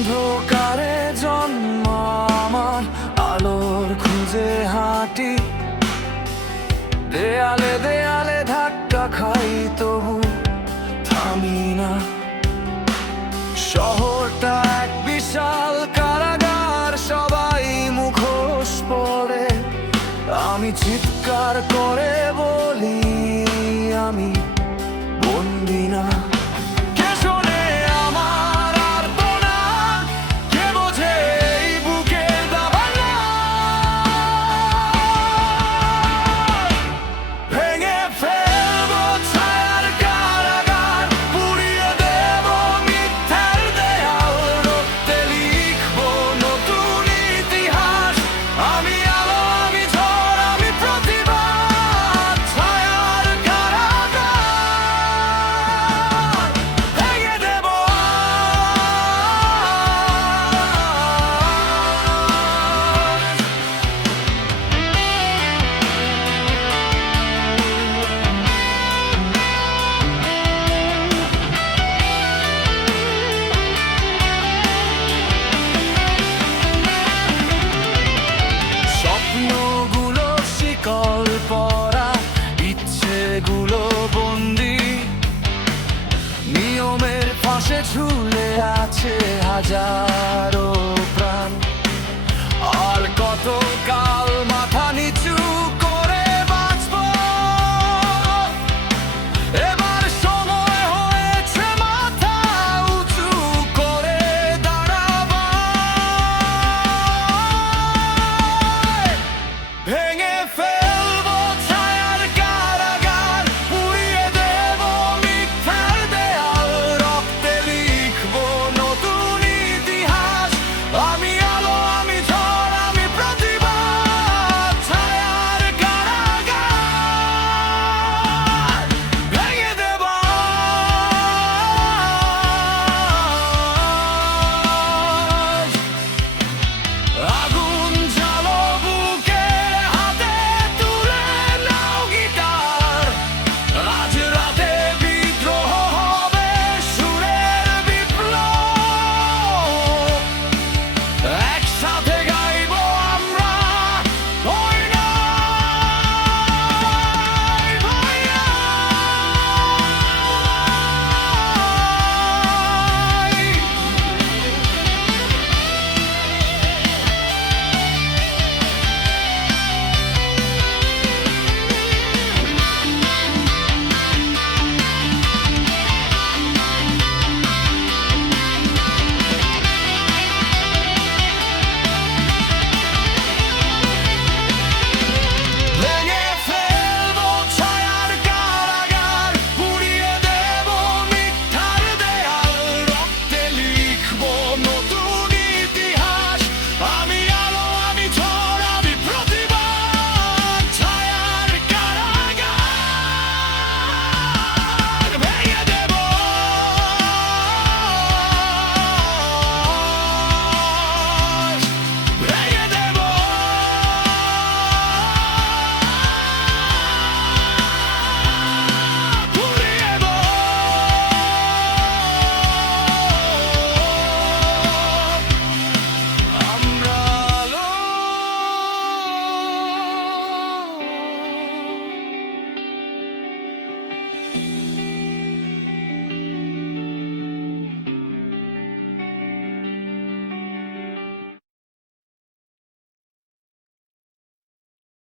অন্ধকারে জন্ম আমার, আলোর খুঁজে হাঁটি। দেয়ালে দেয়ালে ধাক্কা খাই, তবু থামি না। শহরটা এক বিশাল কারাগার, সবাই মুখোশ পরে। আমি চিৎকার করে বলি, আমি বন্দি না। কে শোনে আমার আর্তনাদ? কে বোঝে এই বুকের দাবানল? ভেঙে ফেলবো ছায়ার কারাগার, পুড়িয়ে দেব মিথ্যার দেয়াল, রক্তে লিখবো নতুন ইতিহাস। আমি আলো, আমি ঝড়, আমি প্রতিবাদ। ছায়ার কারাগার ভেঙে দেব। স্বপ্নগুলো শিকল পরা, ইচ্ছেগুলো বন্দি। নিয়মের ফাঁসে ঝুলে আছে হাজার